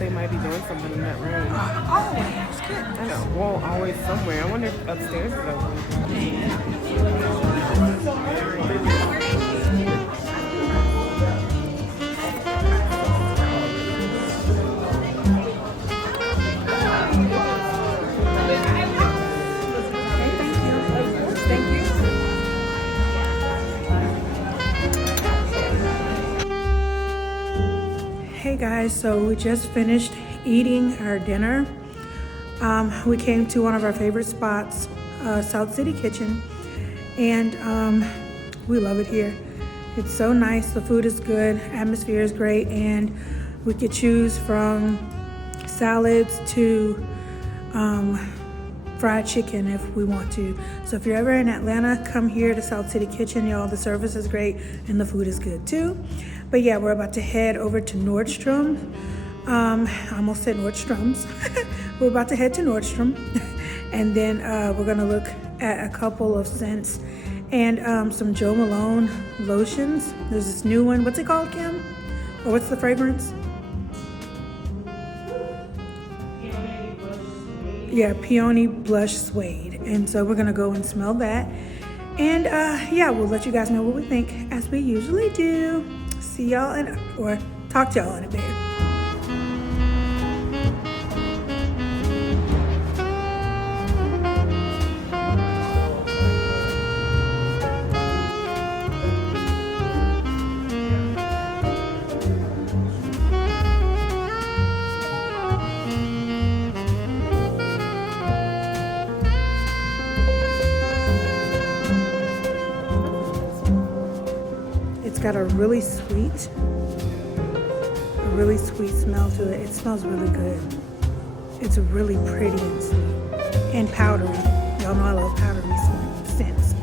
they might be doing something in that room. Oh, that's good. I know. Well, always somewhere. I wonder if upstairs is open. Hey guys, so we just finished eating our dinner. We came to one of our favorite spots, South City Kitchen, and we love it here. It's so nice, the food is good, atmosphere is great, and we could choose from salads to fried chicken if we want to. So if you're ever in Atlanta, come here to South City Kitchen. Y'all, the service is great and the food is good too. But yeah, we're about to head over to Nordstrom. I almost said Nordstrom's. We're about to head to Nordstrom. And then we're gonna look at a couple of scents and some Jo Malone lotions. There's this new one. What's it called, Kim? Or what's the fragrance? Yeah, Peony Blush Suede. And so we're gonna go and smell that. And yeah, we'll let you guys know what we think as we usually do. See y'all or talk to y'all in a bit. It's got a really sweet smell to it. It smells really good. It's really pretty and sweet and powdery. Y'all know I love powdery scents.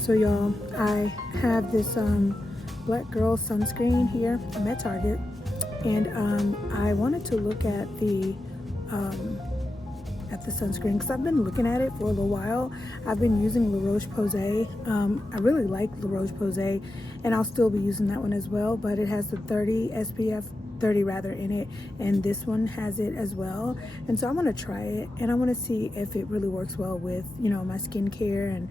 So y'all, I have this Black Girl sunscreen here. I'm at Target, and I wanted to look at the sunscreen because I've been looking at it for a little while. I've been using La Roche-Posay. I really like La Roche-Posay, and I'll still be using that one as well, but it has the 30 SPF 30 rather in it, and this one has it as well. And so I want to try it, and I want to see if it really works well with, you know, my skincare and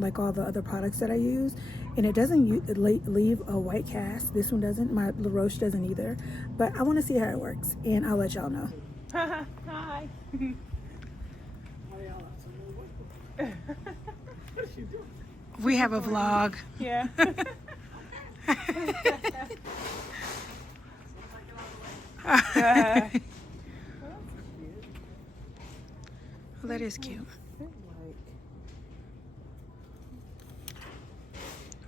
like all the other products that I use. And it doesn't leave a white cast. This one doesn't. My La Roche doesn't either. But I want to see how it works, and I'll let y'all know. Hi. We have a vlog. Yeah. Well, that is cute.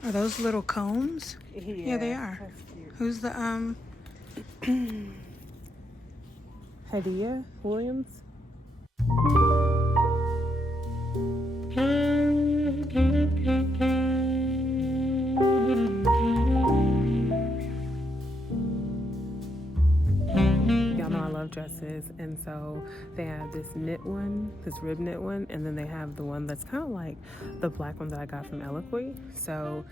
Are those little cones? Yeah, they are. Who's the Hadia Williams? Y'all know I love dresses, and so they have this knit one, this rib knit one, and then they have the one that's kind of like the black one that I got from LTK. So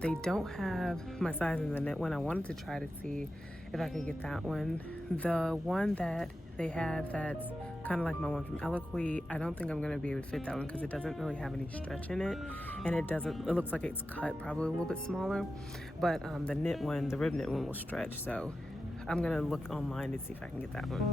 they don't have my size in the knit one. I wanted to try to see if I could get that one. The one that they have that's kind of like my one from LTK, I don't think I'm going to be able to fit that one because it doesn't really have any stretch in it, and it looks like it's cut probably a little bit smaller, but the knit one, the rib knit one, will stretch. So I'm gonna look online to see if I can get that one.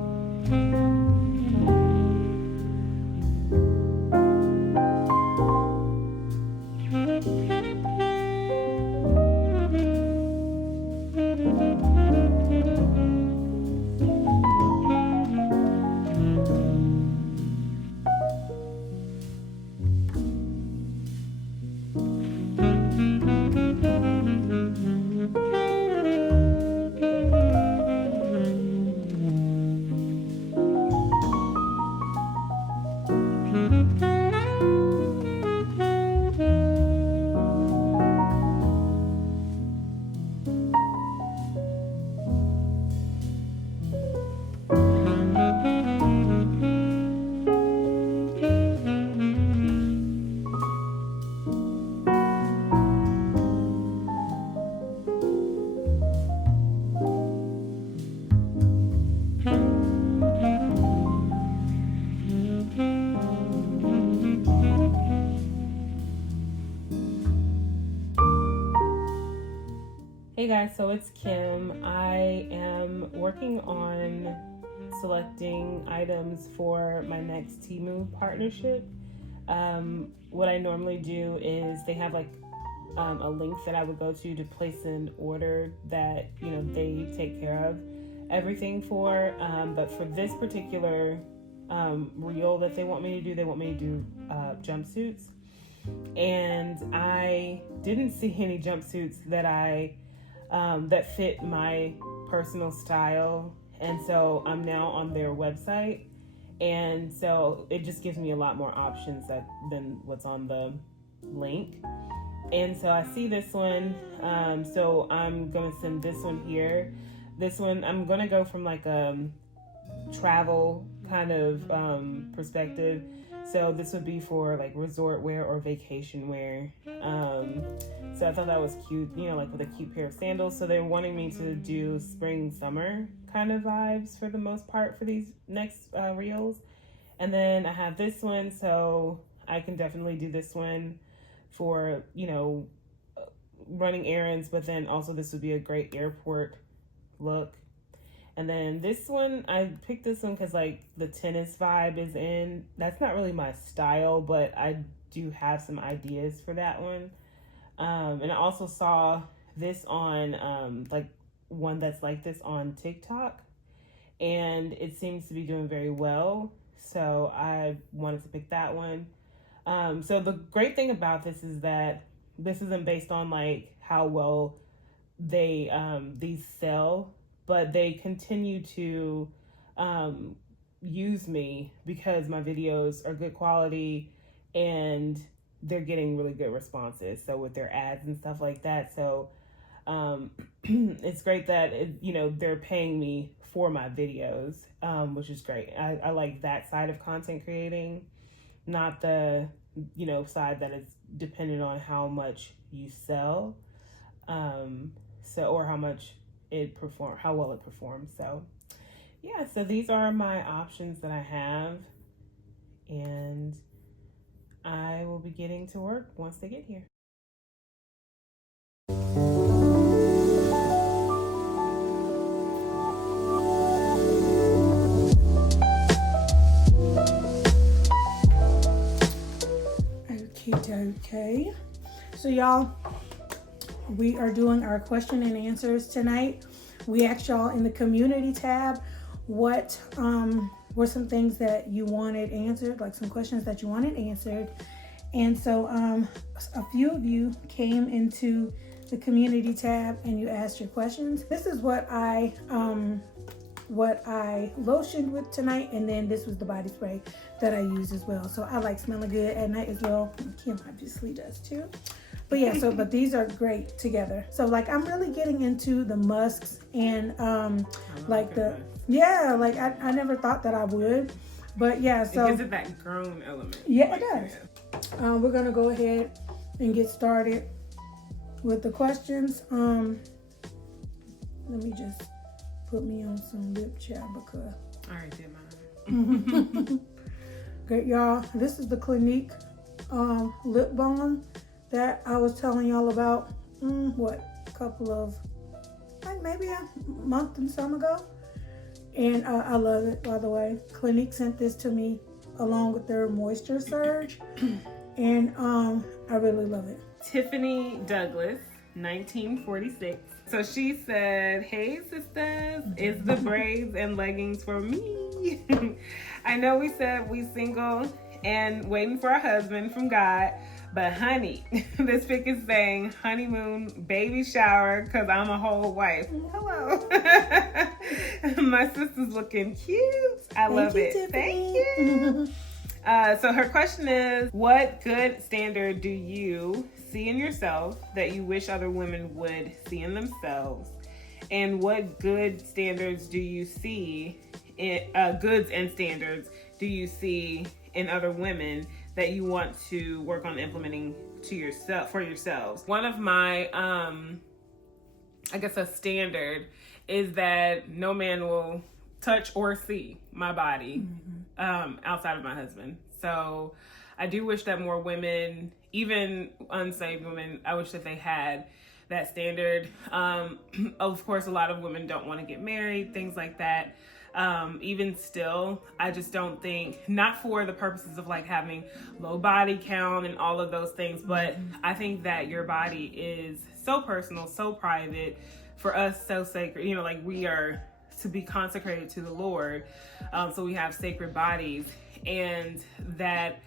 Hey guys, so it's Kim. I am working on selecting items for my next Temu partnership. What I normally do is they have like a link that I would go to place an order that, you know, they take care of everything for. But for this particular reel that they want me to do jumpsuits. And I didn't see any jumpsuits that fit my personal style, and so I'm now on their website, and so it just gives me a lot more options than what's on the link. And so I see this one, so I'm gonna send this one here. This one I'm gonna go from like a travel kind of perspective. So this would be for like resort wear or vacation wear. So I thought that was cute, you know, like with a cute pair of sandals. So they're wanting me to do spring, summer kind of vibes for the most part for these next reels. And then I have this one, so I can definitely do this one for, you know, running errands, but then also this would be a great airport look. And then this one, I picked this one because like the tennis vibe is in. That's not really my style, but I do have some ideas for that one. And I also saw this on like one that's like this on TikTok, and it seems to be doing very well. So I wanted to pick that one. So the great thing about this is that this isn't based on like how well they these sell, but they continue to use me because my videos are good quality and they're getting really good responses. So with their ads and stuff like that. So it's great that, they're paying me for my videos, which is great. I like that side of content creating, not the, side that is dependent on how much you sell. Or how much how well it performs. So yeah, so these are my options that I have, and I will be getting to work once they get here. Okay. So y'all, we are doing our question and answers tonight. We asked y'all in the community tab what were some things that you wanted answered, like some questions that you wanted answered. And so a few of you came into the community tab and you asked your questions. This is what I lotioned with tonight, and then this was the body spray that I used as well. So I like smelling good at night as well. Kim obviously does too. But yeah, but these are great together. So like I'm really getting into the musks and like I never thought that I would. But yeah, so it gives it that grown element. Yeah, it does. Yeah. We're gonna go ahead and get started with the questions. Let me just put me on some lip because I already did mine. Good, y'all. This is the Clinique lip balm that I was telling y'all about, maybe a month and some ago. And I love it, by the way. Clinique sent this to me along with their Moisture Surge. And I really love it. Tiffany Douglas, 1946. So she said, "Hey sisters, is the braids and leggings for me? I know we said we single and waiting for a husband from God, but honey, this pic is saying honeymoon, baby shower, cause I'm a whole wife." Hello. My sister's looking cute. I love it. Tiffany. Thank you. So her question is, what good standard do you see in yourself that you wish other women would see in themselves? And what good standards do you see goods and standards do you see in other women that you want to work on implementing for yourselves? One of my, a standard is that no man will touch or see my body outside of my husband. So I do wish that more women, even unsaved women, I wish that they had that standard. Of course, a lot of women don't want to get married, things like that. Even still, I just don't think, not for the purposes of like having low body count and all of those things, but I think that your body is so personal, so private, for us, so sacred. You know, like we are to be consecrated to the Lord. So we have sacred bodies, and that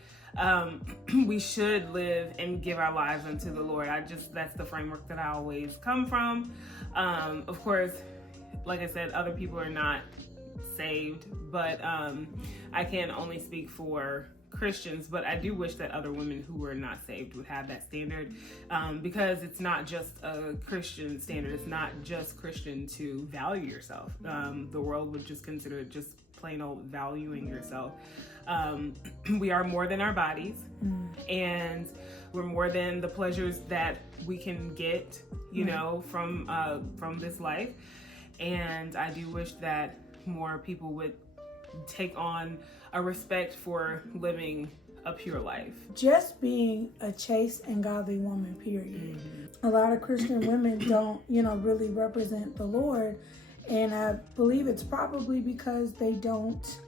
we should live and give our lives unto the Lord. That's the framework that I always come from. Of course, like I said, other people are not saved, but I can only speak for Christians, but I do wish that other women who were not saved would have that standard, because it's not just a Christian standard. It's not just Christian to value yourself. The world would just consider it just plain old valuing yourself. We are more than our bodies, and we're more than the pleasures that we can get, you know, from this life. And I do wish that more people would take on a respect for living a pure life. Just being a chaste and godly woman, period. A lot of Christian women don't, you know, really represent the Lord. And I believe it's probably because they don't,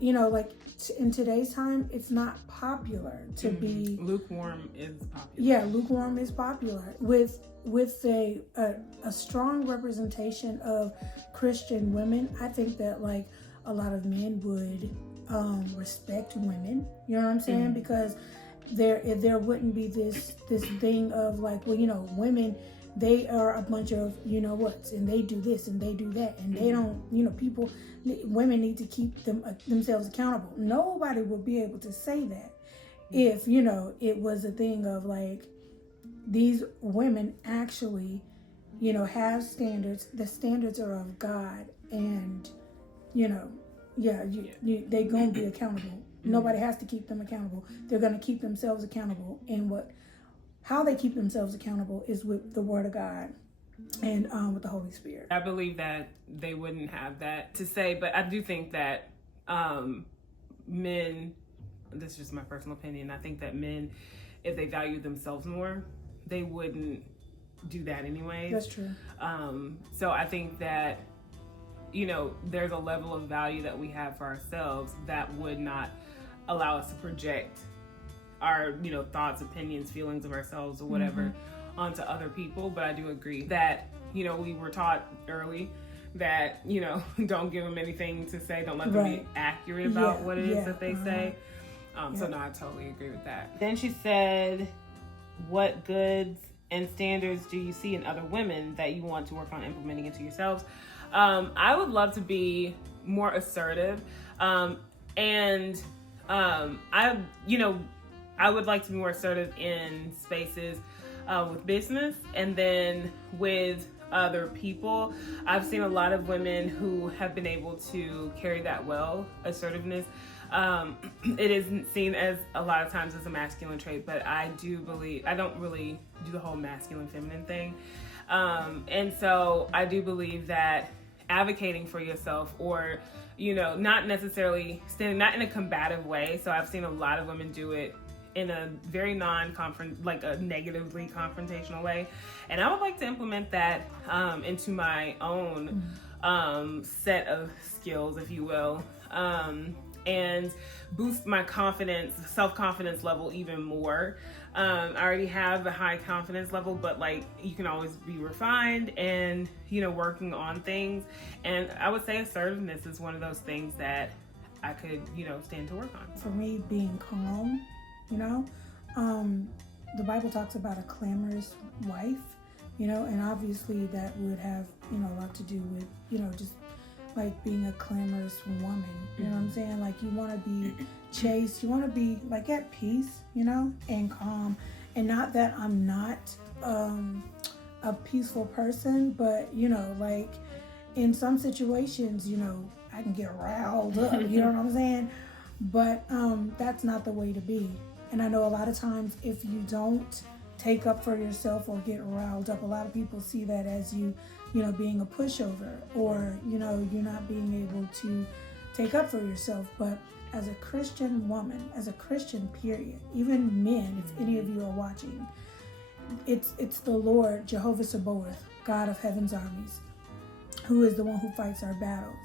you know, like in today's time, it's not popular to be... Lukewarm is popular. Yeah, lukewarm is popular. With a strong representation of Christian women, I think that like a lot of men would respect women, you know what I'm saying? Because there wouldn't be this thing of like, well, you know, women, they are a bunch of you know what's, and they do this and they do that, and they don't, you know, women need to keep themselves accountable. Nobody would be able to say that if, you know, it was a thing of like, these women actually, you know, have standards. The standards are of God, and, you know, they're going to be accountable. Nobody has to keep them accountable. They're going to keep themselves accountable. And how they keep themselves accountable is with the Word of God and with the Holy Spirit. I believe that they wouldn't have that to say, but I do think that men, this is just my personal opinion, I think that men, if they value themselves more, they wouldn't do that anyway. That's true. So I think that, you know, there's a level of value that we have for ourselves that would not allow us to project our, you know, thoughts, opinions, feelings of ourselves or whatever onto other people. But I do agree that, you know, we were taught early that, you know, don't give them anything to say. Don't let them be accurate about what it is that they say. So no, I totally agree with that. Then she said, what goods and standards do you see in other women that you want to work on implementing into yourselves? I would love to be more assertive. I would like to be more assertive in spaces with business, and then with other people. I've seen a lot of women who have been able to carry that well, assertiveness. It isn't seen as a lot of times as a masculine trait, but I do believe, I don't really do the whole masculine feminine thing. And so I do believe that advocating for yourself, or, you know, not necessarily standing, not in a combative way. So I've seen a lot of women do it in a very like a negatively confrontational way. And I would like to implement that into my own set of skills, if you will, and boost my self-confidence level even more. I already have a high confidence level, but like, you can always be refined and, you know, working on things. And I would say assertiveness is one of those things that I could, you know, stand to work on. For me, being calm, you know, the Bible talks about a clamorous wife, you know, and obviously that would have, you know, a lot to do with, you know, just like being a clamorous woman, you know what I'm saying? Like, you want to be chaste, you want to be like at peace, you know, and calm. And not that I'm not a peaceful person, but, you know, like in some situations, you know, I can get riled up, you know what I'm saying? But that's not the way to be. And I know a lot of times if you don't take up for yourself or get riled up, a lot of people see that as you know, being a pushover, or, you know, you're not being able to take up for yourself. But as a Christian woman, as a Christian period, even men, if any of you are watching, it's the Lord, Jehovah Sabaoth, God of heaven's armies, who is the one who fights our battles.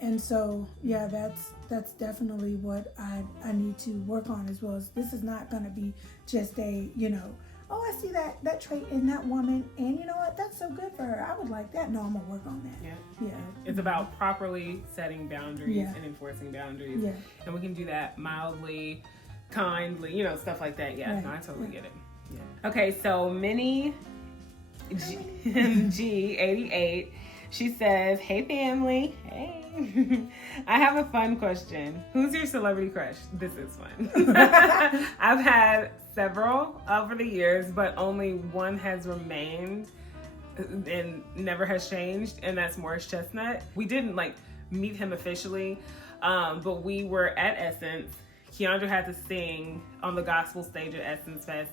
And so, yeah, that's definitely what I need to work on as well. As this is not going to be just a, oh, I see that trait in that woman, and you know what, that's so good for her. I would like that. No, I'm going to work on that. Yeah. It's about properly setting boundaries and enforcing boundaries. Yeah. And we can do that mildly, kindly, stuff like that. Yeah, Right. no, I totally get it. Yeah. Okay, so Minnie G88, she says, "Hey family, hey. I have a fun question. Who's your celebrity crush?" This is fun. I've had several over the years, but only one has remained and never has changed, and that's Morris Chestnut. We didn't meet him officially, but we were at Essence. Keandra had to sing on the gospel stage at Essence Fest,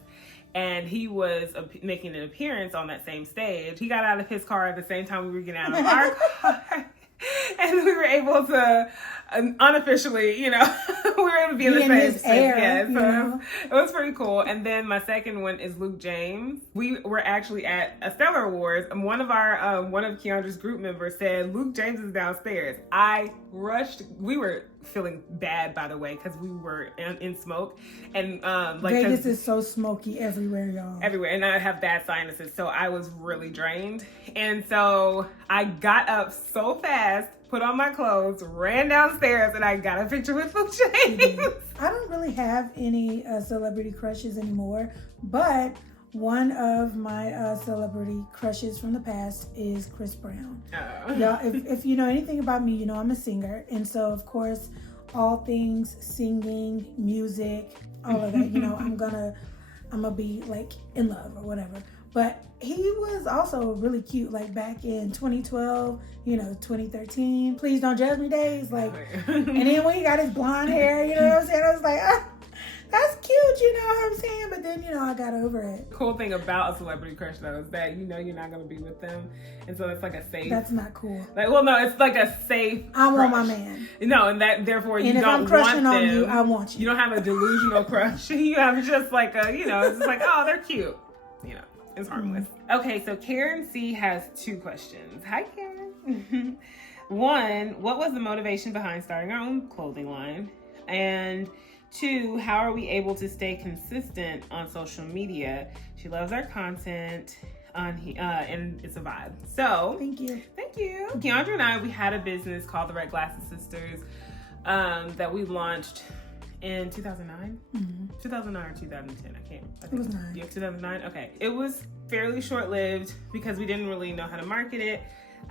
and he was making an appearance on that same stage. He got out of his car at the same time we were getting out of our car. And we were able to unofficially, we were able to be in the same space. Air, so it was pretty cool. And then my second one is Luke James. We were actually at a Stellar Awards, and one of Keandra's group members said, "Luke James is downstairs." I rushed. We were feeling bad, by the way, because we were in smoke, and Vegas is so smoky everywhere, y'all. Everywhere, and I have bad sinuses, so I was really drained. And so I got up so fast, put on my clothes, ran downstairs, and I got a picture with Luke James. I don't really have any celebrity crushes anymore, but one of my celebrity crushes from the past is Chris Brown. Y'all, if you know anything about me, you know I'm a singer, and so of course all things singing, music, all of that, I'm gonna be in love or whatever. But he was also really cute, back in 2012, 2013. Please don't judge me days, and then when he got his blonde hair, you know what I'm saying? I was like, that's cute, you know what I'm saying? But then, I got over it. Cool thing about a celebrity crush, though, is that you're not going to be with them. And so it's a safe... That's not cool. No, it's a safe I want my man. No, and that, therefore, you and don't if I'm crushing want them. On you, I want you. You don't have a delusional crush. You have just it's just oh, they're cute. It's harmless. Mm-hmm. Okay, so Karen C has 2 questions. Hi, Karen. 1, what was the motivation behind starting our own clothing line? And 2, how are we able to stay consistent on social media? She loves our content and it's a vibe. So thank you. Keandra and I, we had a business called the Red Glasses Sisters that we launched in 2009. 2009 or 2010, I think it was 9. Yeah, 2009. Okay, it was fairly short-lived because we didn't really know how to market it.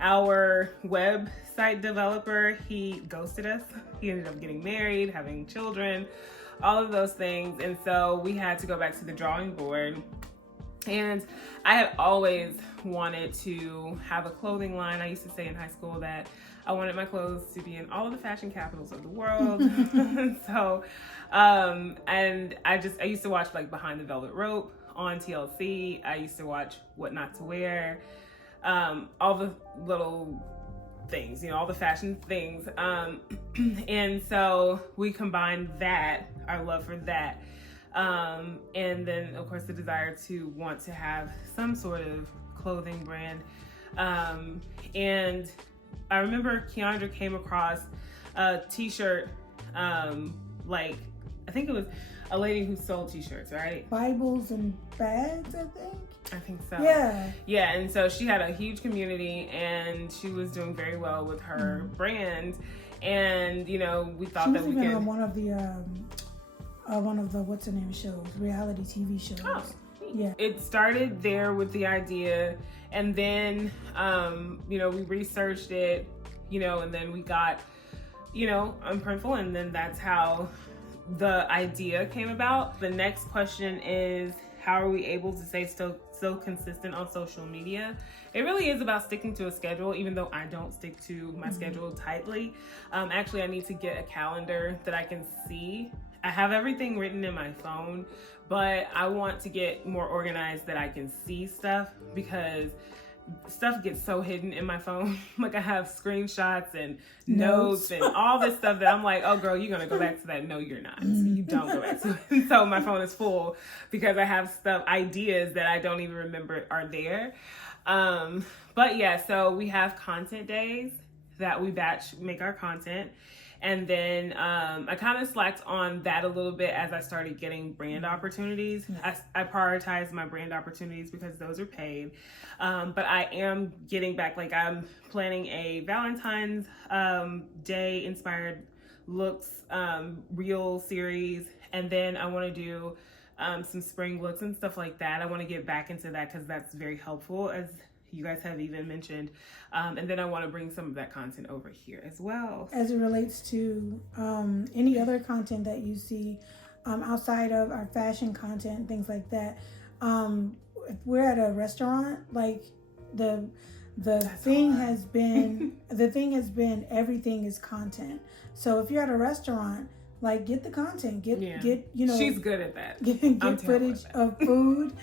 Our website developer, he ghosted us. He ended up getting married, having children, all of those things. And so we had to go back to the drawing board. And I had always wanted to have a clothing line. I used to say in high school that I wanted my clothes to be in all of the fashion capitals of the world. So, and I used to watch Behind the Velvet Rope on TLC. I used to watch What Not to Wear. All the little things, all the fashion things. And so we combined that, our love for that. And then of course the desire to want to have some sort of clothing brand. And I remember Keandra came across a t-shirt, I think it was a lady who sold t-shirts, right? Bibles and bags, I think so. Yeah, and so she had a huge community and she was doing very well with her brand. And we thought that we could. She was even on one of the what's the name shows, reality TV shows. Oh, yeah. It started there with the idea, and then we researched it, and then we got Unprintful, and then that's how the idea came about. The next question is, how are we able to stay so consistent on social media? It really is about sticking to a schedule, even though I don't stick to my schedule tightly. Actually, I need to get a calendar that I can see. I have everything written in my phone, but I want to get more organized that I can see stuff, because stuff gets so hidden in my phone. Like I have screenshots and notes and all this stuff that I'm like, oh girl, you're gonna go back to that. No, you're not. You don't go back to it. So my phone is full because I have ideas that I don't even remember are there. But yeah, so we have content days that we make our content. And then I kind of slacked on that a little bit as I started getting brand opportunities. I prioritize my brand opportunities because those are paid. But I am getting back, like I'm planning a Valentine's Day inspired looks reel series. And then I want to do some spring looks and stuff like that. I want to get back into that because that's very helpful, as you guys have even mentioned. And then I want to bring some of that content over here as well. As it relates to any other content that you see outside of our fashion content, things like that. If we're at a restaurant, like the thing has been everything is content. So if you're at a restaurant, like get the content, get you know, she's good at that. Get footage of food,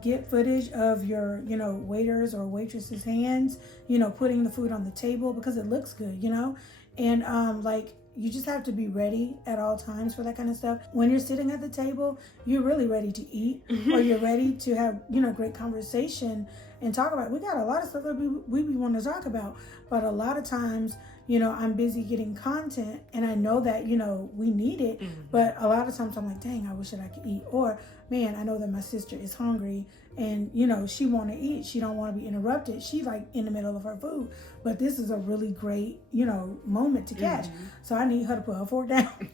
get footage of your, you know, waiters or waitresses' hands, you know, putting the food on the table because it looks good, you know, and like you just have to be ready at all times for that kind of stuff. When you're sitting at the table, you're really ready to eat, or you're ready to have, you know, great conversation and talk about. We got a lot of stuff that we want to talk about, but a lot of times, you know, I'm busy getting content and I know that, you know, we need it, but a lot of times I'm like, dang, I wish that I could eat. Or, man, I know that my sister is hungry and, you know, she want to eat. She don't want to be interrupted. She like in the middle of her food, but this is a really great, you know, moment to catch. So I need her to put her fork down.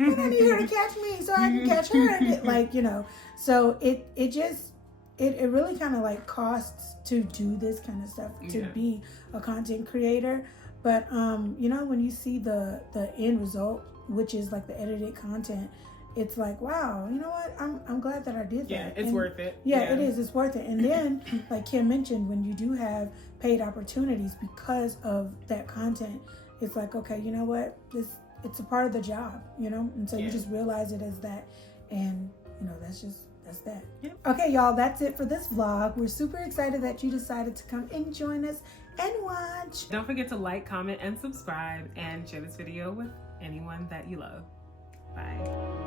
And I need her to catch me so I can catch her. And it, like, you know, so it really kind of like costs to do this kind of stuff, to be a content creator. But, you know, when you see the end result, which is like the edited content, it's like, wow, you know what? I'm glad that I did that. Yeah, it's worth it. Yeah, it is. It's worth it. And then, like Kim mentioned, when you do have paid opportunities because of that content, it's like, okay, you know what? It's a part of the job, you know? And so you just realize it as that. And, you know, that's that. Yep. Okay, y'all, that's it for this vlog. We're super excited that you decided to come and join us and watch. Don't forget to like, comment, and subscribe, and share this video with anyone that you love. Bye.